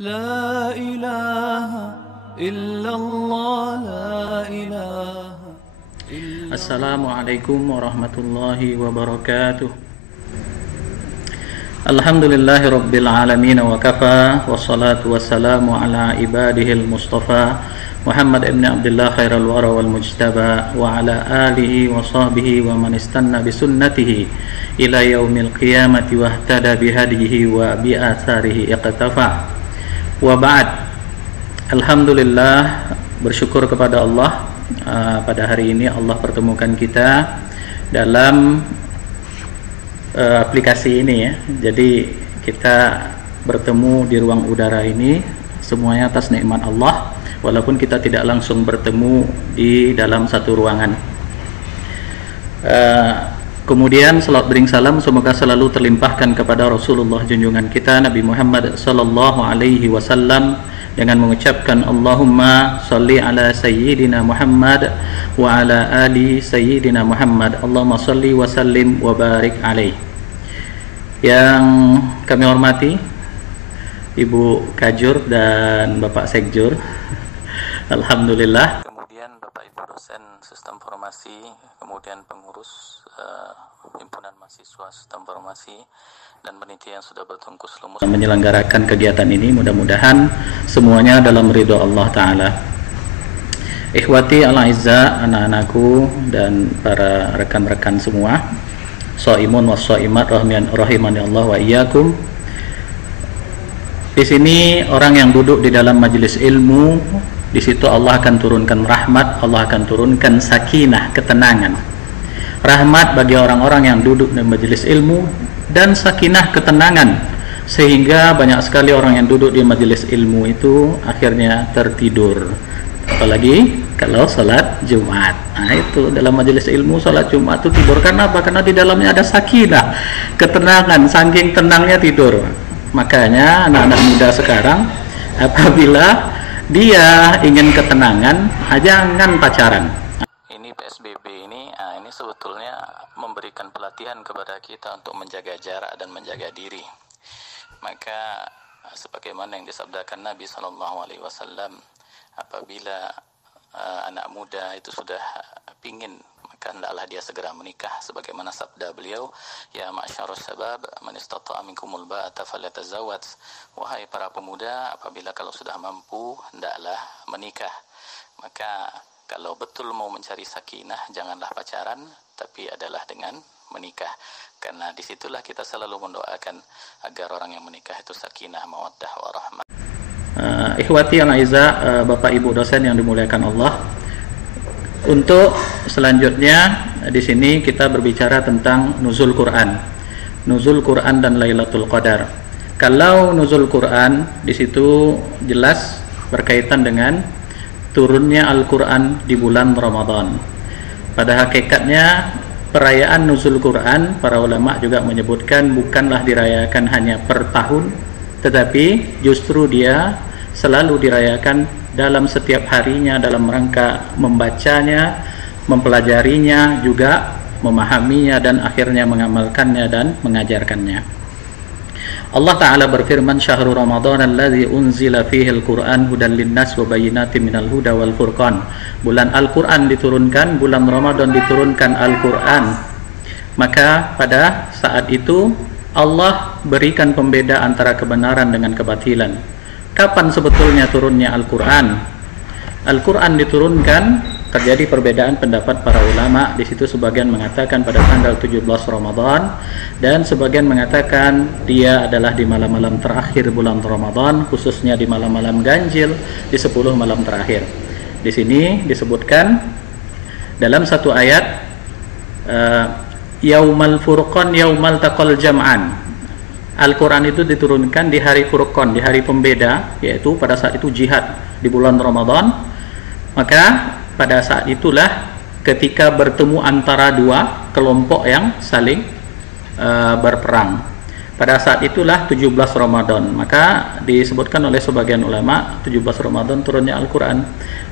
لا إله إلا الله لا إله إلا Assalamualaikum warahmatullahi wabarakatuh. Alhamdulillahi rabbil alamin wa kafa, wassalatu wassalamu ala ibadihil mustafa Muhammad ibn Abdullah khairul wara wal mujtaba wa ala alihi wa sahbihi wa man istanna bi sunnatihi ila yaumil qiyamati wa ihtada bi hadihi wa bi atharihi iqtafa. Wa ba'd. Alhamdulillah, bersyukur kepada Allah, pada hari ini Allah pertemukan kita dalam aplikasi ini ya. Jadi kita bertemu di ruang udara ini semuanya atas nikmat Allah, walaupun kita tidak langsung bertemu di dalam satu ruangan. Kemudian salat bering salam semoga selalu terlimpahkan kepada Rasulullah junjungan kita Nabi Muhammad sallallahu alaihi wasallam dengan mengucapkan Allahumma shalli ala sayyidina Muhammad wa ala ali sayyidina Muhammad. Allahumma shalli wa sallim wa barik alaih. Yang kami hormati Ibu Kajur dan Bapak Sekjur, alhamdulillah. Kemudian Bapak Ibu dosen sistem formasi, kemudian pengurus himpunan mahasiswa sistem formasi dan panitia yang sudah bertungkus lumus menyelenggarakan kegiatan ini. Mudah-mudahan semuanya dalam ridho Allah Ta'ala. Ikhwati al-aizza, anak-anakku dan para rekan-rekan semua, shaimun was shaimat rahimani Allah wa iyyakum. Di sini orang yang duduk di dalam majelis ilmu, di situ Allah akan turunkan rahmat, Allah akan turunkan sakinah, ketenangan. Rahmat bagi orang-orang yang duduk di majelis ilmu dan sakinah, ketenangan, sehingga banyak sekali orang yang duduk di majelis ilmu itu akhirnya tertidur, apalagi kalau salat Jumat. Nah, itu dalam majelis ilmu salat Jumat itu tidur karena apa? Karena di dalamnya ada sakinah, ketenangan, saking tenangnya tidur. Makanya anak-anak muda sekarang apabila dia ingin ketenangan, jangan pacaran. Ini PSBB ini sebetulnya memberikan pelatihan kepada kita untuk menjaga jarak dan menjaga diri. Maka sebagaimana yang disabdakan Nabi SAW, apabila anak muda itu sudah pingin, maka hendaklah dia segera menikah, sebagaimana sabda beliau, ya ma'syarus sabab man istata'a minkumul ba'ata falyatazawwaj. Wahai para pemuda, apabila kalau sudah mampu hendaklah menikah. Maka kalau betul mau mencari sakinah, janganlah pacaran, tapi adalah dengan menikah. Karena disitulah kita selalu mendoakan agar orang yang menikah itu sakinah, mawaddah, warahmah. Ikhwati al-aizza, Bapak Ibu dosen yang dimuliakan Allah. Untuk selanjutnya di sini kita berbicara tentang nuzul Quran. Nuzul Quran dan Lailatul Qadar. Kalau nuzul Quran di situ jelas berkaitan dengan turunnya Al-Quran di bulan Ramadan. Pada hakikatnya perayaan nuzul Quran, para ulama juga menyebutkan bukanlah dirayakan hanya per tahun, tetapi justru dia selalu dirayakan dalam setiap harinya dalam rangka membacanya, mempelajarinya, juga memahaminya dan akhirnya mengamalkannya dan mengajarkannya. Allah Ta'ala berfirman, syahrul Ramadan alladzi unzila fihi al-Quran hudan linnas wa bayyinatin minal huda wal furqan. Bulan Al-Quran diturunkan, bulan Ramadan diturunkan Al-Quran. Maka pada saat itu Allah berikan pembeda antara kebenaran dengan kebatilan. Kapan sebetulnya turunnya Al-Quran? Al-Quran diturunkan, terjadi perbedaan pendapat para ulama. Di situ sebagian mengatakan pada tanggal 17 Ramadan dan sebagian mengatakan dia adalah di malam-malam terakhir bulan Ramadan, khususnya di malam-malam ganjil, di 10 malam terakhir. Di sini disebutkan dalam satu ayat, yaumal furqan yaumal taqal jam'an. Al-Quran itu diturunkan di hari Furqan, di hari pembeda, yaitu pada saat itu jihad di bulan Ramadan. Maka pada saat itulah ketika bertemu antara dua kelompok yang saling berperang. Pada saat itulah 17 Ramadan. Maka disebutkan oleh sebagian ulama 17 Ramadan turunnya Al-Quran.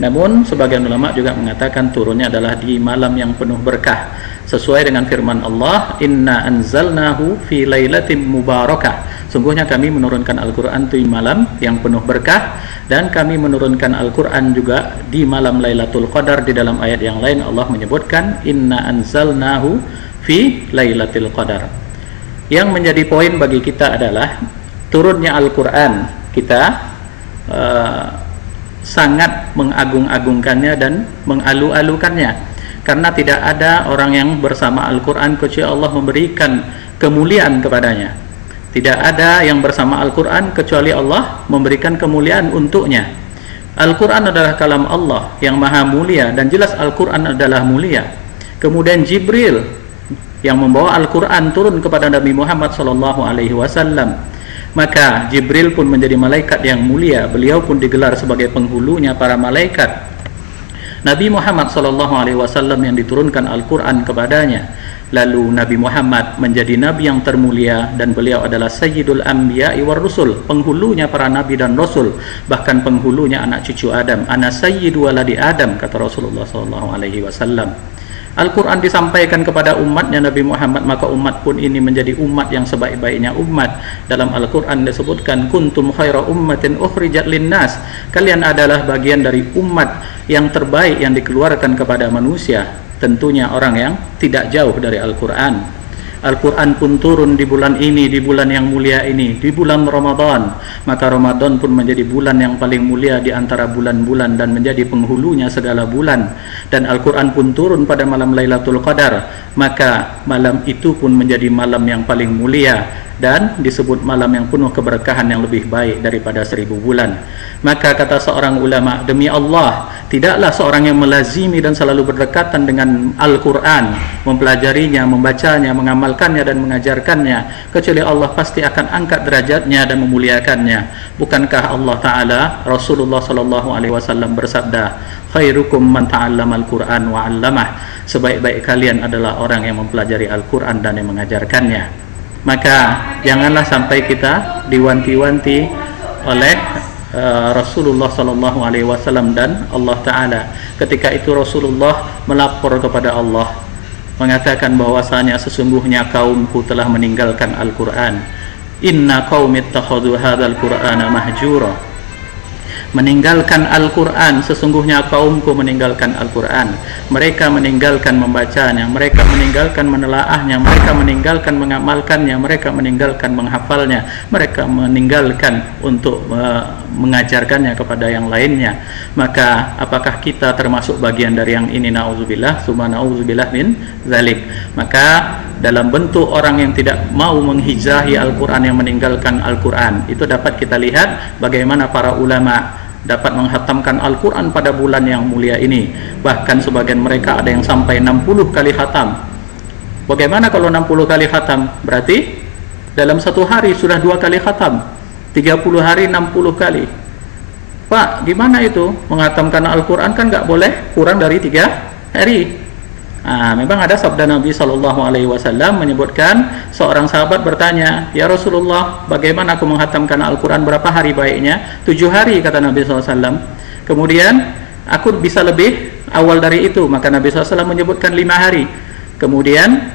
Namun sebagian ulama juga mengatakan turunnya adalah di malam yang penuh berkah, sesuai dengan firman Allah, inna anzalnahu fi lailatin mubarakah. Sungguhnya kami menurunkan Al-Quran di malam yang penuh berkah, dan kami menurunkan Al-Quran juga di malam Lailatul Qadar. Di dalam ayat yang lain Allah menyebutkan inna anzalnahu fi Lailatul Qadar. Yang menjadi poin bagi kita adalah turunnya Al-Quran. Kita sangat mengagung-agungkannya dan mengalu-alukannya, karena tidak ada orang yang bersama Al-Quran kecuali Allah memberikan kemuliaan kepadanya. Tidak ada yang bersama Al-Quran kecuali Allah memberikan kemuliaan untuknya. Al-Quran adalah kalam Allah yang maha mulia, dan jelas Al-Quran adalah mulia. Kemudian Jibril yang membawa Al-Quran turun kepada Nabi Muhammad SAW. Maka Jibril pun menjadi malaikat yang mulia. Beliau pun digelar sebagai penghulunya para malaikat. Nabi Muhammad SAW yang diturunkan Al-Quran kepadanya. Lalu Nabi Muhammad menjadi Nabi yang termulia, dan beliau adalah Sayyidul Anbiya'i war Rusul, penghulunya para Nabi dan Rasul, bahkan penghulunya anak cucu Adam. Ana Sayyidu waladi Adam, kata Rasulullah SAW. Al-Quran disampaikan kepada umatnya Nabi Muhammad, maka umat pun ini menjadi umat yang sebaik-baiknya umat. Dalam Al-Quran disebutkan kuntum khaira ummatin ukhrijat linnas, kalian adalah bagian dari umat yang terbaik yang dikeluarkan kepada manusia. Tentunya orang yang tidak jauh dari Al-Quran. Al-Quran pun turun di bulan ini, di bulan yang mulia ini, di bulan Ramadan. Maka Ramadan pun menjadi bulan yang paling mulia di antara bulan-bulan dan menjadi penghulunya segala bulan. Dan Al-Quran pun turun pada malam Lailatul Qadar. Maka malam itu pun menjadi malam yang paling mulia, dan disebut malam yang penuh keberkahan yang lebih baik daripada 1000 bulan. Maka kata seorang ulama, demi Allah, tidaklah seorang yang melazimi dan selalu berdekatan dengan Al-Quran, mempelajarinya, membacanya, mengamalkannya dan mengajarkannya, kecuali Allah pasti akan angkat derajatnya dan memuliakannya. Bukankah Allah Ta'ala, Rasulullah SAW bersabda, khairukum man ta'allama Al-Quran wa 'allamah, sebaik-baik kalian adalah orang yang mempelajari Al-Quran dan yang mengajarkannya. Maka janganlah sampai kita diwanti-wanti oleh Rasulullah SAW dan Allah Ta'ala. Ketika itu Rasulullah melapor kepada Allah, mengatakan bahwasanya sesungguhnya kaumku telah meninggalkan Al-Quran. Inna qaumi ittakhadhu hadzal Qur'ana mahjura. Meninggalkan Al-Quran, sesungguhnya kaumku meninggalkan Al-Quran. Mereka meninggalkan membacanya, mereka meninggalkan menelaahnya, mereka meninggalkan mengamalkannya, mereka meninggalkan menghafalnya, mereka meninggalkan untuk mengajarkannya kepada yang lainnya. Maka apakah kita termasuk bagian dari yang ini? Na'udzubillah, summa na'udzubillah min zalik. Maka dalam bentuk orang yang tidak mau menghijrahi Al-Quran, yang meninggalkan Al-Quran, itu dapat kita lihat bagaimana para ulama dapat menghatamkan Al-Quran pada bulan yang mulia ini. Bahkan sebagian mereka ada yang sampai 60 kali khatam. Bagaimana kalau 60 kali khatam? Berarti dalam satu hari sudah 2 kali khatam, 30 hari 60 kali. Pak, gimana itu? Menghatamkan Al-Quran kan nggak boleh kurang dari 3 hari. Memang ada sabda Nabi SAW menyebutkan, seorang sahabat bertanya, ya Rasulullah, bagaimana aku menghatamkan Al-Quran, berapa hari baiknya? 7 hari, kata Nabi SAW. Kemudian aku bisa lebih awal dari itu, maka Nabi SAW menyebutkan 5 hari. Kemudian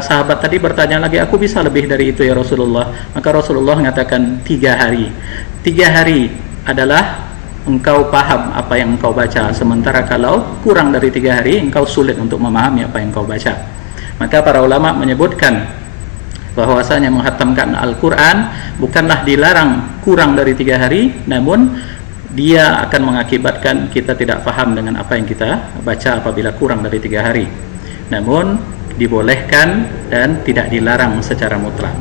sahabat tadi bertanya lagi, aku bisa lebih dari itu ya Rasulullah. Maka Rasulullah mengatakan 3 hari. 3 hari adalah engkau paham apa yang engkau baca, sementara kalau kurang dari 3 hari engkau sulit untuk memahami apa yang engkau baca. Maka para ulama menyebutkan bahwasanya menghatamkan Al-Quran bukanlah dilarang kurang dari 3 hari, namun dia akan mengakibatkan kita tidak paham dengan apa yang kita baca apabila kurang dari 3 hari. Namun dibolehkan dan tidak dilarang secara mutlak.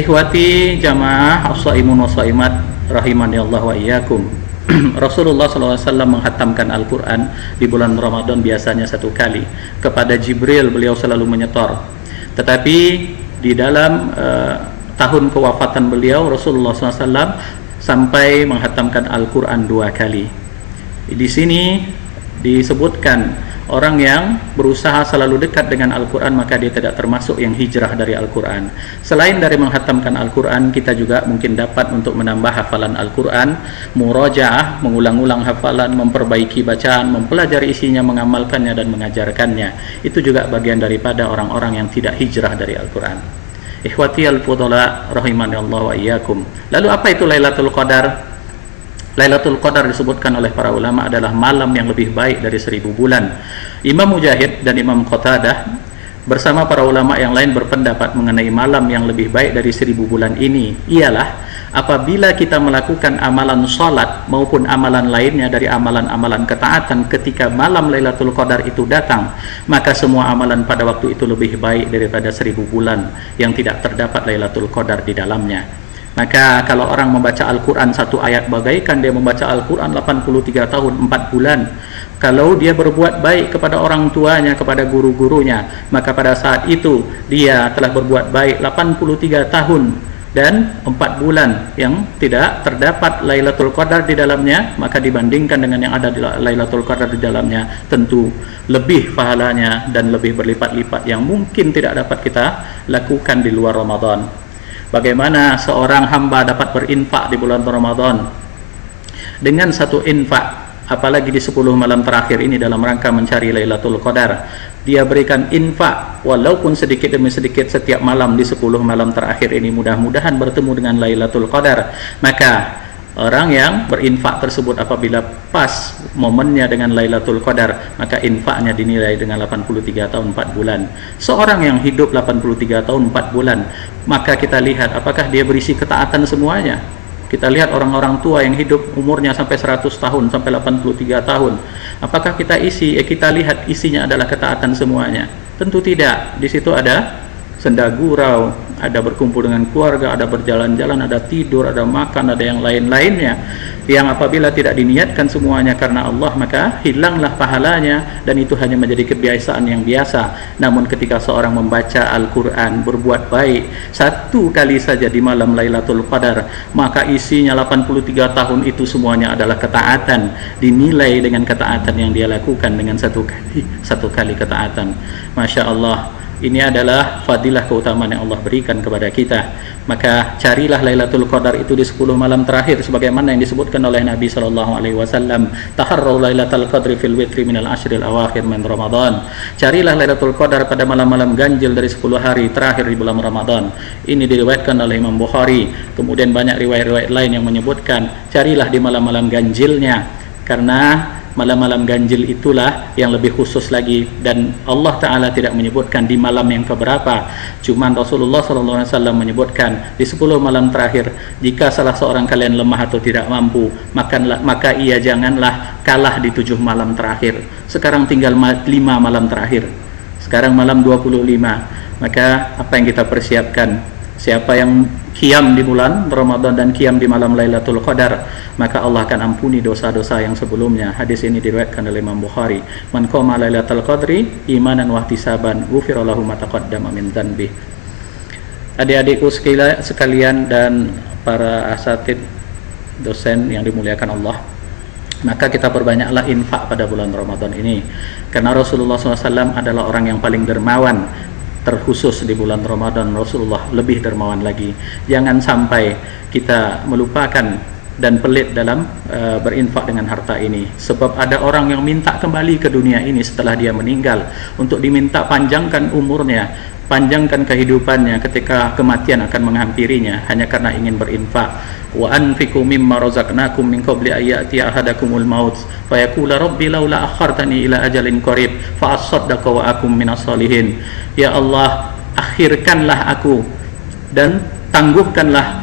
Ikhwati jamaah as-shaimun wa shaimat rahimani Allah wa iyyakum. Rasulullah SAW menghatamkan Al-Quran di bulan Ramadan biasanya 1 kali. Kepada Jibril beliau selalu menyetor. Tetapi di dalam tahun kewafatan beliau, Rasulullah SAW sampai menghatamkan Al-Quran 2 kali. Di sini disebutkan orang yang berusaha selalu dekat dengan Al-Quran, maka dia tidak termasuk yang hijrah dari Al-Quran. Selain dari menghatamkan Al-Quran, kita juga mungkin dapat untuk menambah hafalan Al-Quran, murajaah, mengulang-ulang hafalan, memperbaiki bacaan, mempelajari isinya, mengamalkannya dan mengajarkannya. Itu juga bagian daripada orang-orang yang tidak hijrah dari Al-Quran. Ikhwati al-fudala rahimani Allah wa iyyakum. Lalu apa itu Lailatul Qadar? Lailatul Qadar disebutkan oleh para ulama adalah malam yang lebih baik dari 1000 bulan. Imam Mujahid dan Imam Qatadah bersama para ulama yang lain berpendapat mengenai malam yang lebih baik dari 1000 bulan ini ialah apabila kita melakukan amalan salat maupun amalan lainnya dari amalan-amalan ketaatan ketika malam Lailatul Qadar itu datang, maka semua amalan pada waktu itu lebih baik daripada 1000 bulan yang tidak terdapat Lailatul Qadar di dalamnya. Maka kalau orang membaca Al-Quran satu ayat bagaikan dia membaca Al-Quran 83 tahun 4 bulan. Kalau dia berbuat baik kepada orang tuanya, kepada guru-gurunya, maka pada saat itu dia telah berbuat baik 83 tahun dan 4 bulan yang tidak terdapat Lailatul Qadar di dalamnya, maka dibandingkan dengan yang ada di Lailatul Qadar di dalamnya, tentu lebih pahalanya dan lebih berlipat-lipat yang mungkin tidak dapat kita lakukan di luar Ramadan. Bagaimana seorang hamba dapat berinfak di bulan Ramadan dengan satu infak, apalagi di 10 malam terakhir ini dalam rangka mencari Lailatul Qadar. Dia berikan infak walaupun sedikit demi sedikit setiap malam di 10 malam terakhir ini, mudah-mudahan bertemu dengan Lailatul Qadar. Maka orang yang berinfak tersebut apabila pas momennya dengan Lailatul Qadar, maka infaknya dinilai dengan 83 tahun 4 bulan. Seorang yang hidup 83 tahun 4 bulan, maka kita lihat apakah dia berisi ketaatan semuanya. Kita lihat orang-orang tua yang hidup umurnya sampai 100 tahun, sampai 83 tahun. Apakah kita lihat isinya adalah ketaatan semuanya? Tentu tidak. Di situ ada senda gurau, ada berkumpul dengan keluarga, ada berjalan-jalan, ada tidur, ada makan, ada yang lain-lainnya, yang apabila tidak diniatkan semuanya karena Allah, maka hilanglah pahalanya dan itu hanya menjadi kebiasaan yang biasa. Namun ketika seorang membaca Al-Quran, berbuat baik satu kali saja di malam Lailatul Qadar, maka isinya 83 tahun itu semuanya adalah ketaatan, dinilai dengan ketaatan yang dia lakukan dengan satu kali ketaatan. Masya Allah. Ini adalah fadilah keutamaan yang Allah berikan kepada kita. Maka carilah Lailatul Qadar itu di 10 malam terakhir sebagaimana yang disebutkan oleh Nabi SAW. Taharraw Lailatul Qadri fil witri minal ashril awakhir min Ramadan. Carilah Lailatul Qadar pada malam-malam ganjil dari 10 hari terakhir di bulan Ramadan. Ini diriwayatkan oleh Imam Bukhari. Kemudian banyak riwayat-riwayat lain yang menyebutkan carilah di malam-malam ganjilnya, karena malam-malam ganjil itulah yang lebih khusus lagi, dan Allah Ta'ala tidak menyebutkan di malam yang keberapa. Cuman Rasulullah SAW menyebutkan di 10 malam terakhir, jika salah seorang kalian lemah atau tidak mampu, maka ia janganlah kalah di 7 malam terakhir. Sekarang tinggal 5 malam terakhir, sekarang malam 25. Maka apa yang kita persiapkan? Siapa yang qiyam di bulan Ramadan dan qiyam di malam Lailatul Qadar, maka Allah akan ampuni dosa-dosa yang sebelumnya. Hadis ini diriwayatkan oleh Imam Bukhari. Man qama Lailatul Qadri imanan wa ihtisaban ghufira lahu ma taqaddama min dzanbi. Adik-adikku sekalian dan para asatid dosen yang dimuliakan Allah, maka kita perbanyaklah infak pada bulan Ramadan ini, karena Rasulullah SAW adalah orang yang paling dermawan. Terkhusus di bulan Ramadan Rasulullah lebih dermawan lagi. Jangan sampai kita melupakan dan pelit dalam berinfak dengan harta ini, sebab ada orang yang minta kembali ke dunia ini setelah dia meninggal, untuk diminta panjangkan umurnya, panjangkan kehidupannya ketika kematian akan menghampirinya, hanya karena ingin berinfak. Wa anfiqu mimma razaqnakum min qabli ayati ahadakumul maut fa yaqula rabbi laula akhartani ila ajalin qarib fa asaddaqa wa akum minas solihin. Ya Allah, akhirkanlah aku dan tangguhkanlah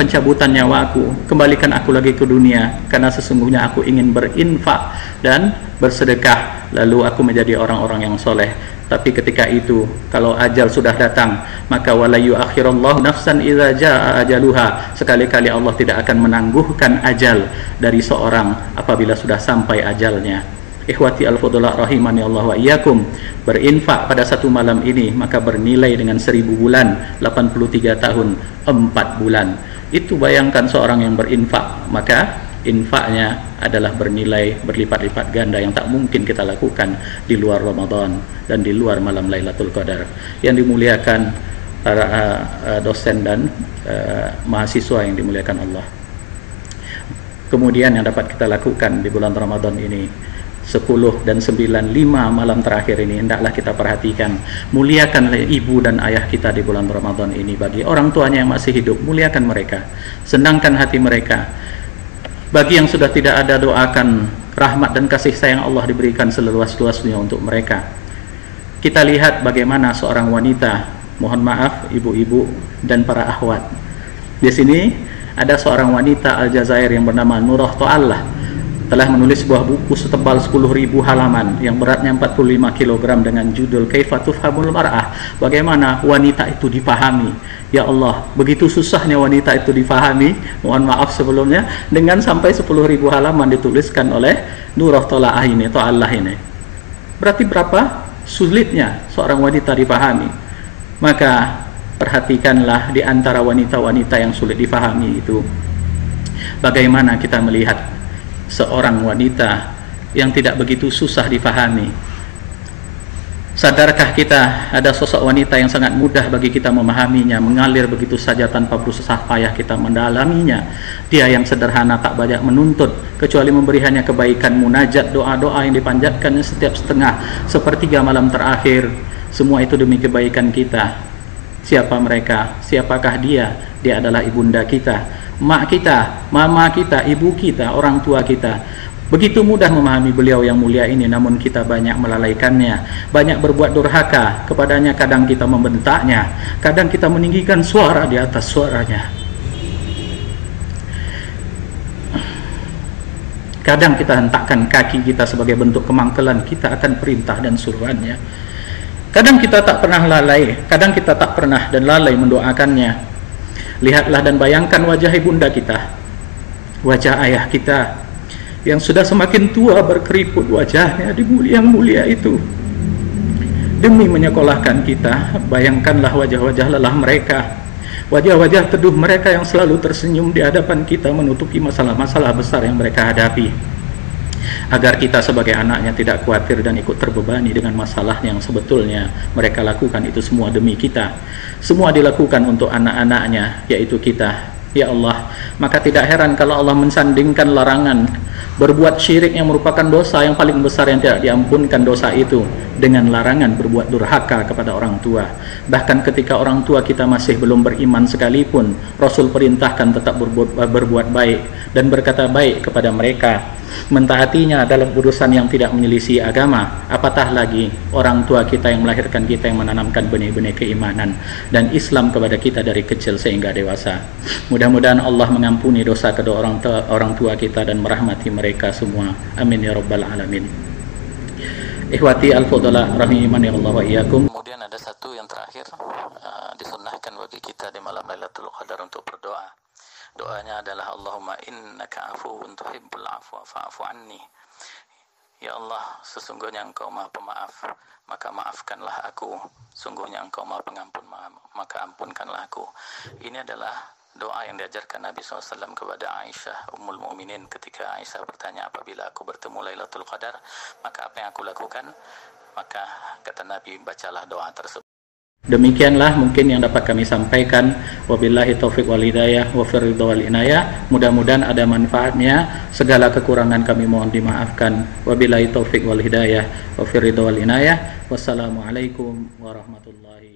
pencabutan nyawaku, kembalikan aku lagi ke dunia, karena sesungguhnya aku ingin berinfak dan bersedekah, lalu aku menjadi orang-orang yang soleh. Tapi ketika itu, kalau ajal sudah datang, maka wala yuakhirallahu nafsan idza jaa ajaluha. Sekali-kali Allah tidak akan menangguhkan ajal dari seorang apabila sudah sampai ajalnya. Ikhwati al-fudula rahimani Allah wa iyyakum. Berinfak pada satu malam ini maka bernilai dengan 1000 bulan, 83 tahun 4 bulan. Itu bayangkan seorang yang berinfak, maka infaknya adalah bernilai berlipat-lipat ganda yang tak mungkin kita lakukan di luar Ramadan dan di luar malam Lailatul Qadar. Yang dimuliakan para dosen dan mahasiswa yang dimuliakan Allah. Kemudian yang dapat kita lakukan di bulan Ramadan ini, 10 dan 9, 5 malam terakhir ini hendaklah kita perhatikan. Muliakanlah ibu dan ayah kita di bulan Ramadan ini. Bagi orang tuanya yang masih hidup, muliakan mereka, senangkan hati mereka. Bagi yang sudah tidak ada, doakan rahmat dan kasih sayang Allah diberikan seluas-luasnya untuk mereka. Kita lihat bagaimana seorang wanita, mohon maaf ibu-ibu dan para akhwat, di sini ada seorang wanita Aljazair yang bernama Nurah To'allah, telah menulis sebuah buku setebal 10.000 halaman yang beratnya 45 kg dengan judul Kaifa Tufhamul Mar'ah, bagaimana wanita itu dipahami. Ya Allah, begitu susahnya wanita itu dipahami, mohon maaf sebelumnya, dengan sampai 10.000 halaman dituliskan oleh Nurah To'allah ini. Berarti berapa sulitnya seorang wanita dipahami. Maka perhatikanlah di antara wanita-wanita yang sulit dipahami itu, bagaimana kita melihat seorang wanita yang tidak begitu susah dipahami. Sadarkah kita ada sosok wanita yang sangat mudah bagi kita memahaminya, mengalir begitu saja tanpa berusaha payah kita mendalaminya. Dia yang sederhana, tak banyak menuntut kecuali memberi hanya kebaikan, munajat, doa-doa yang dipanjatkannya setiap sepertiga malam terakhir. Semua itu demi kebaikan kita. Siapa mereka? Siapakah dia? Dia adalah ibunda kita, mak kita, mama kita, ibu kita, orang tua kita. Begitu mudah memahami beliau yang mulia ini, namun kita banyak melalaikannya, banyak berbuat durhaka kepadanya. Kadang kita membentaknya, kadang kita meninggikan suara di atas suaranya, kadang kita hentakkan kaki kita sebagai bentuk kemangkelan kita akan perintah dan suruhannya. Kadang kita tak pernah lalai, kadang kita tak pernah dan lalai mendoakannya. Lihatlah dan bayangkan wajah ibunda kita, wajah ayah kita yang sudah semakin tua, berkeriput wajahnya di yang mulia itu, demi menyekolahkan kita. Bayangkanlah wajah-wajah lelah mereka, wajah-wajah teduh mereka yang selalu tersenyum di hadapan kita, menutupi masalah-masalah besar yang mereka hadapi, agar kita sebagai anaknya tidak khawatir dan ikut terbebani dengan masalah yang sebetulnya mereka lakukan itu semua demi kita. Semua dilakukan untuk anak-anaknya, yaitu kita. Ya Allah, maka tidak heran kalau Allah mensandingkan larangan berbuat syirik yang merupakan dosa yang paling besar yang tidak diampunkan dosa itu dengan larangan berbuat durhaka kepada orang tua. Bahkan ketika orang tua kita masih belum beriman sekalipun, Rasul perintahkan tetap berbuat baik dan berkata baik kepada mereka, mentaatinya dalam urusan yang tidak menyelisih agama. Apatah lagi orang tua kita yang melahirkan kita, yang menanamkan benih-benih keimanan dan Islam kepada kita dari kecil sehingga dewasa. Mudah-mudahan Allah mengampuni dosa kedua orang tua kita dan merahmati mereka semua. Amin ya rabbal alamin. Ikhwati al-fudala rahimani Allah wa iyyakum. Kemudian ada satu yang terakhir, disunnahkan bagi kita di malam Lailatul Qadar untuk berdoa. Doanya adalah Allahumma innaka afuwun tuhibbul afwa fa'fu anni. Ya Allah, sesungguhnya Engkau Maha Pemaaf, maka maafkanlah aku. Sungguhnya Engkau Maha Pengampun, maka ampunkanlah aku. Ini adalah doa yang diajarkan Nabi SAW kepada Aisyah Ummul Mukminin ketika Aisyah bertanya, apabila aku bertemu Lailatul Qadar, maka apa yang aku lakukan? Maka kata Nabi, bacalah doa tersebut. Demikianlah mungkin yang dapat kami sampaikan. Wabillahi taufiq wal hidayah wa firridha wal inayah. Mudah-mudahan ada manfaatnya. Segala kekurangan kami mohon dimaafkan. Wabillahi taufiq wal hidayah wa firridha wal inayah. Wassalamualaikum warahmatullahi